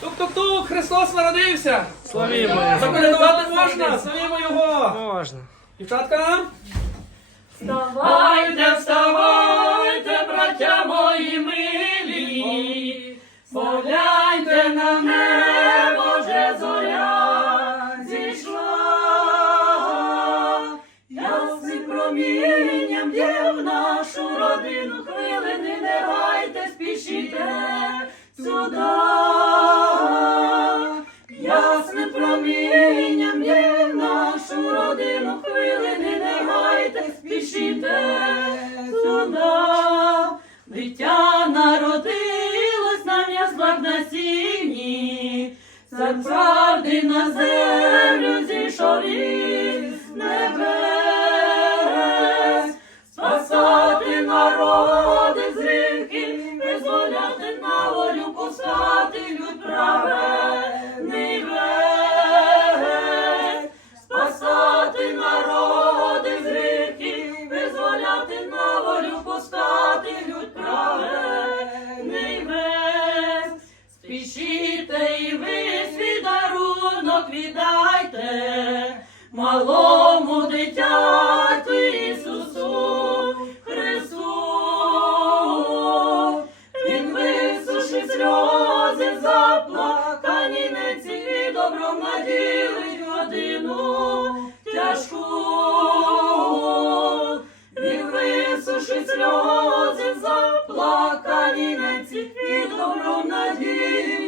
Тук-тук-тук, Христос народився! Славімо! Заколядувати можна? Славімо його! Можна. Дівчатка! Вставайте, вставайте, браття мої милі, погляньте на небо, вже зоря зійшла, ясним промінням є в нашу родину хвилини, не гайте, спішіте сюди. Ясним промінням в нашу родину хвилини, не гайте, спішіте сюди. Дитя народилось нам яслах на сіні, за правди на землю зійшов Спішіте і ви свій дарунок віддайте малому дитяту Ісусу Христу. Він висушить сльози заплакані неці і добром наділить годину тяжку. Він висушить сльози заплакані неці і добром наділить